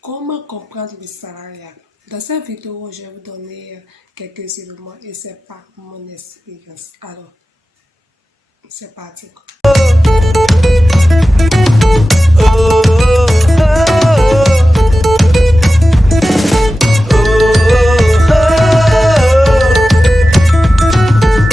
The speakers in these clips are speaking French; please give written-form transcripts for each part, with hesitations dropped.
Comment comprendre le salariat? Dans cette vidéo, je vais vous donner quelques éléments et c'est pas mon expérience. Alors, c'est parti.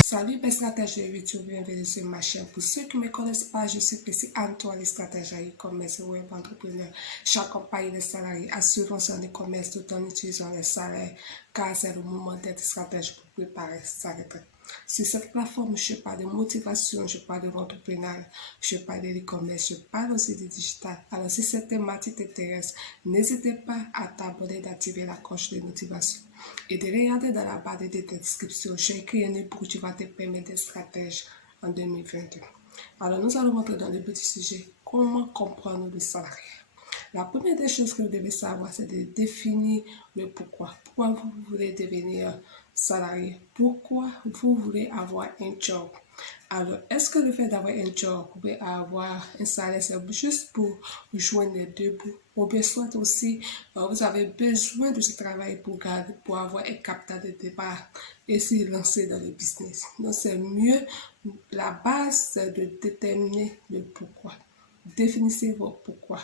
Salut mes stratèges de YouTube, bienvenue sur ma chaîne. Pour ceux qui ne me connaissent pas, je suis Pessi Antoine, stratège à e-commerce web entrepreneur. J'accompagne les salariés à suivre son e-commerce tout en utilisant les salaires car c'est le moment d'être stratège pour préparer sa retraite. Sur cette plateforme, je parle de motivation, je parle de l'entrepreneuriat, je parle de l'e-commerce, je parle aussi du digital. Alors si cette thématique t'intéresse, n'hésitez pas à t'abonner, d'activer la cloche de notification et de regarder dans la barre de description. J'ai écrit un e-book qui va te permettre d'être stratège en 2022. Alors nous allons rentrer dans le petit sujet, comment comprendre le salarié. La première des choses que vous devez savoir, c'est de définir le pourquoi. Pourquoi vous voulez devenir salarié? Pourquoi vous voulez avoir un job? Alors, est-ce que le fait d'avoir un job ou bien avoir un salaire, c'est juste pour joindre les deux bouts? Ou bien soit aussi, vous avez besoin de ce travail pour avoir un capital de départ et se lancer dans le business. Donc, c'est mieux, la base, c'est de déterminer le pourquoi. Définissez votre pourquoi.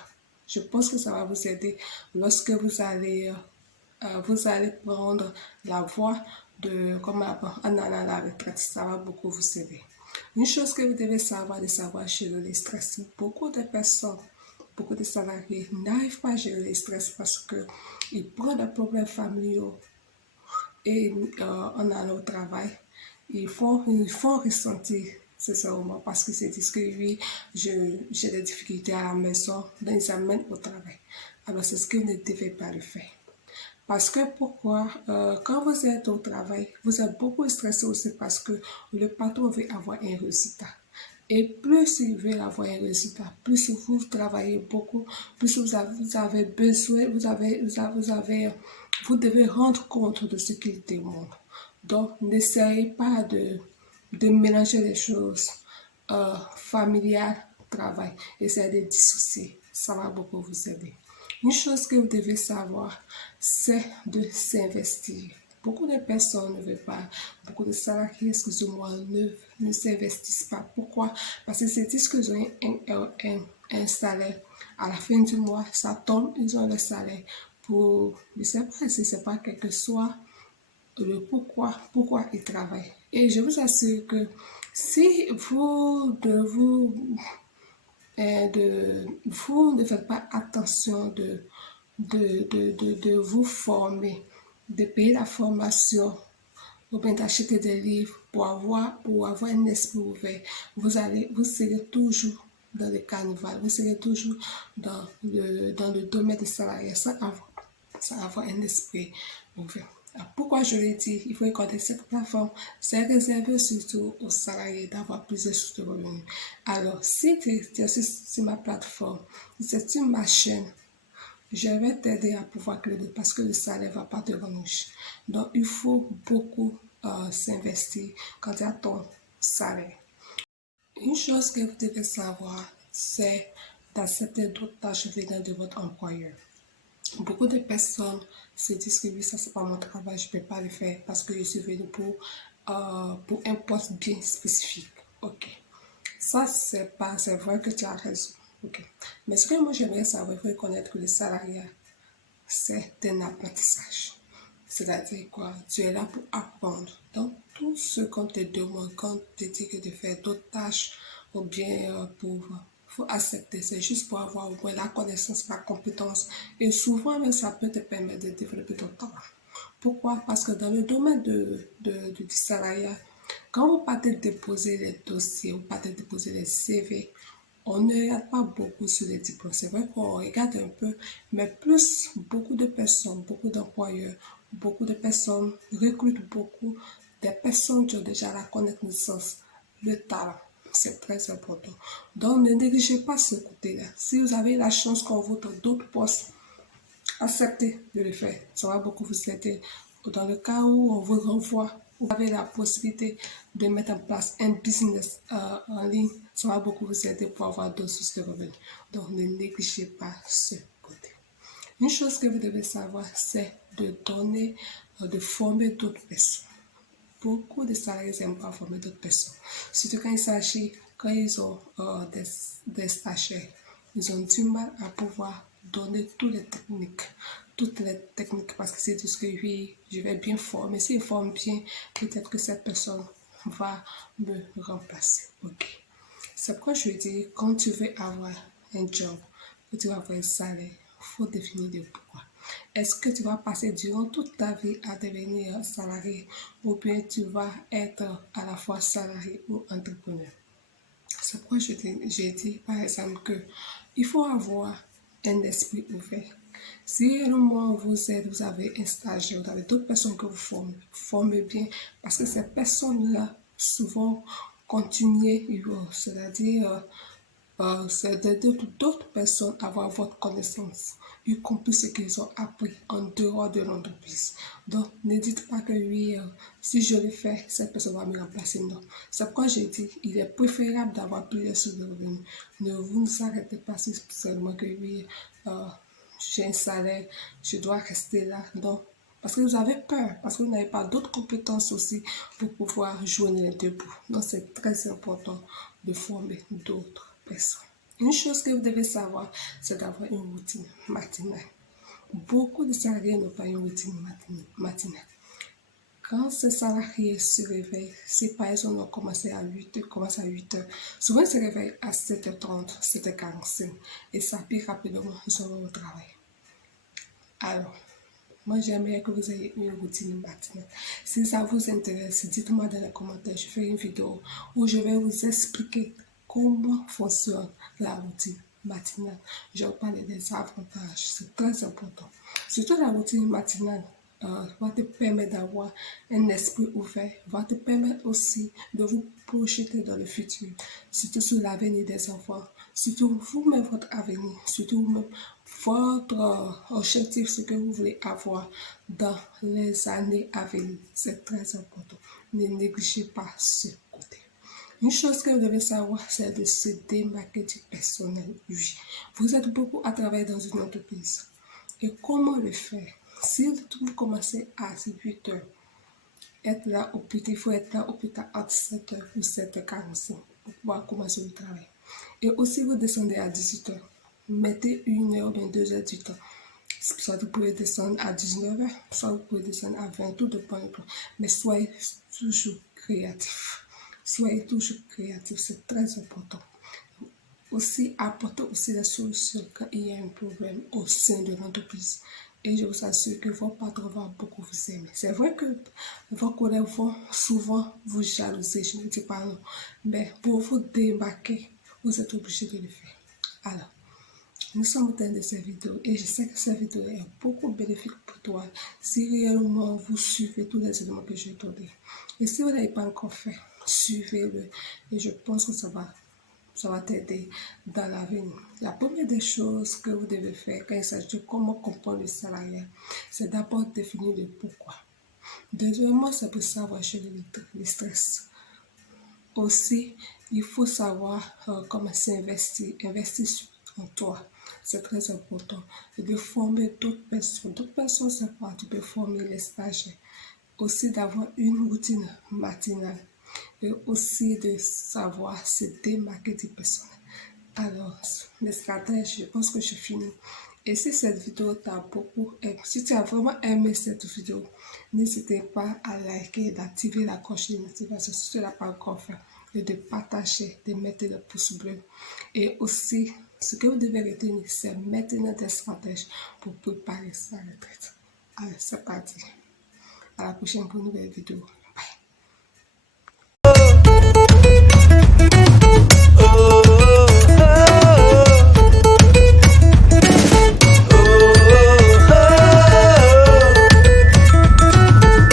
Je pense que ça va vous aider lorsque vous allez prendre la voie de comment en allant à la retraite. Ça va beaucoup vous aider. Une chose que vous devez savoir, gérer le stress. Beaucoup de personnes, beaucoup de salariés n'arrivent pas à gérer le stress parce qu'ils prennent des problèmes familiaux et en allant au travail, ils font ressentir sincèrement parce que c'est disent que oui, j'ai des difficultés à la maison, donc ils amènent au travail. Alors c'est ce que vous ne devez pas le faire. Parce que pourquoi? Quand vous êtes au travail, vous êtes beaucoup stressé aussi parce que le patron veut avoir un résultat. Et plus il veut avoir un résultat, plus vous travaillez beaucoup, plus vous avez besoin, vous devez rendre compte de ce qu'il demande. Donc, n'essayez pas de mélanger les choses familiales, travail. Essayez de dissocier. Ça va beaucoup vous aider. Une chose que vous devez savoir, c'est de s'investir. Beaucoup de personnes ne veulent pas, beaucoup de salariés, excusez-moi, ne s'investissent pas. Pourquoi? Parce que c'est disent qu'ils ont un salaire. À la fin du mois, ça tombe, ils ont le salaire. Je ne sais pas si c'est pas quelque soit le pourquoi ils travaillent. Et je vous assure que si vous ne faites pas attention de vous former, de payer la formation, ou bien d'acheter des livres pour avoir un esprit ouvert, vous serez toujours dans le carnaval, vous serez toujours dans le domaine des salariés sans avoir un esprit ouvert. Pourquoi je l'ai dit, il faut regarder cette plateforme, c'est réservé surtout aux salariés d'avoir plusieurs sources de revenus. Alors, si tu es sur ma plateforme, c'est sur ma chaîne, je vais t'aider à pouvoir créer parce que le salaire ne va pas te rendre riche. Donc, il faut beaucoup s'investir quand tu as ton salaire. Une chose que vous devez savoir, c'est d'accepter d'autres tâches venant de votre employeur. Beaucoup de personnes se disent que oui, ça c'est pas mon travail, je ne peux pas le faire parce que je suis venu pour un poste bien spécifique. Ok. Ça, c'est vrai que tu as raison. Ok. Mais ce que moi j'aimerais savoir, il faut reconnaître que le salariat, c'est un apprentissage. C'est-à-dire quoi? Tu es là pour apprendre. Donc, tout ce qu'on te demande, quand on te dit que de faire d'autres tâches ou bien faut accepter. C'est juste pour avoir au moins la connaissance, la compétence. Et souvent, même, ça peut te permettre de développer ton talent. Pourquoi? Parce que dans le domaine du salariat, quand vous partez déposer les dossiers, vous partez déposer les CV, on ne regarde pas beaucoup sur les diplômes. C'est vrai qu'on regarde un peu, mais plus beaucoup de personnes, beaucoup d'employeurs, beaucoup de personnes recrutent beaucoup des personnes qui ont déjà la connaissance, le talent. C'est très important. Donc, ne négligez pas ce côté-là. Si vous avez la chance qu'on vous donne d'autres postes, acceptez de le faire. Ça va beaucoup vous aider. Dans le cas où on vous renvoie, vous avez la possibilité de mettre en place un business en ligne. Ça va beaucoup vous aider pour avoir d'autres sources de revenus. Donc, ne négligez pas ce côté. Une chose que vous devez savoir, c'est de donner, de former d'autres personnes. Beaucoup de salariés n'aiment pas former d'autres personnes. Surtout quand il s'agit, quand ils ont des stagiaires, ils ont du mal à pouvoir donner toutes les techniques, parce que c'est tout ce que oui, je vais bien former. S'ils forment bien, peut-être que cette personne va me remplacer. Ok. C'est pourquoi je dis, quand tu veux avoir un job, que tu vas avoir un salaire, il faut définir le pourquoi. Est-ce que tu vas passer durant toute ta vie à devenir salarié ou bien tu vas être à la fois salarié ou entrepreneur? C'est pourquoi j'ai dit, par exemple, que il faut avoir un esprit ouvert. Si réellement vous avez un stagiaire, vous avez d'autres personnes que vous formez bien, parce que ces personnes-là, souvent, continuer, c'est-à-dire c'est d'aider d'autres personnes à avoir votre connaissance, y compris ce qu'ils ont appris en dehors de l'entreprise. Donc, ne dites pas que oui, si je le fais, cette personne va me remplacer. Non. C'est pourquoi j'ai dit, il est préférable d'avoir plusieurs sources de revenus. Ne vous arrêtez pas seulement que oui, j'ai un salaire, je dois rester là. Non. Parce que vous avez peur, parce que vous n'avez pas d'autres compétences aussi pour pouvoir joindre les deux bouts. Donc, c'est très important de former d'autres personnes. Une chose que vous devez savoir, c'est d'avoir une routine matinale. Beaucoup de salariés n'ont pas une routine matinale. Quand ces salariés se réveillent, si par exemple on commence à 8 heures, souvent ils se réveillent à 7h30, 7h45 et ça pire rapidement, ils sont au travail. Alors, moi, j'aimerais que vous ayez une routine matinale. Si ça vous intéresse, dites-moi dans les commentaires. Je ferai une vidéo où je vais vous expliquer comment fonctionne la routine matinale. Je vais parler des avantages. C'est très important. Surtout la routine matinale va te permettre d'avoir un esprit ouvert, va te permettre aussi de vous projeter dans le futur, surtout sur l'avenir des enfants, surtout vous-même votre avenir, surtout vous-même votre objectif, ce que vous voulez avoir dans les années à venir. C'est très important. Ne négligez pas ce côté. Une chose que vous devez savoir, c'est de se démarquer du personnel. Oui, vous êtes beaucoup à travailler dans une entreprise. Et comment le faire? Si vous commencez à 8 heures, être là au plus tard, il faut être là au plus tard entre 7 heures ou 7h45 pour pouvoir commencer le travail. Et aussi, vous descendez à 18 heures. Mettez 1 heure ou bien 2 heures du temps. Soit vous pouvez descendre à 19 heures, soit vous pouvez descendre à 20, tout dépend du plan. Mais soyez toujours créatif. Soyez toujours créatif, c'est très important. Aussi, apportez aussi la solution quand il y a un problème au sein de l'entreprise. Et je vous assure que vos patrons vont beaucoup vous aimer. C'est vrai que vos collègues vont souvent vous jalouser, je ne dis pas non. Mais pour vous démarquer, vous êtes obligé de le faire. Alors, nous sommes au terme de cette vidéo et je sais que cette vidéo est beaucoup bénéfique pour toi si réellement vous suivez tous les éléments que j'ai donnés. Et si vous n'avez pas encore fait, suivez-le et je pense que ça va t'aider dans l'avenir. La première des choses que vous devez faire quand il s'agit de comment comprendre le salariat, c'est d'abord définir le pourquoi. Deuxièmement, c'est pour savoir gérer le stress. Aussi, il faut savoir comment s'investir, investir en toi. C'est très important. Et de former d'autres personnes. D'autres personnes, c'est quoi? Tu peux former les stagiaires. Aussi d'avoir une routine matinale. Et aussi de savoir se démarquer des personnes. Alors, les stratèges, je pense que j'ai fini. Et si cette vidéo t'a beaucoup aimé, si tu as vraiment aimé cette vidéo, n'hésitez pas à liker et d'activer la cloche de notification si tu ne l'as pas encore fait, et de partager, de mettre le pouce bleu. Et aussi, ce que vous devez retenir, c'est maintenant des stratèges pour préparer sa retraite. Allez, c'est parti. À la prochaine pour une nouvelle vidéo.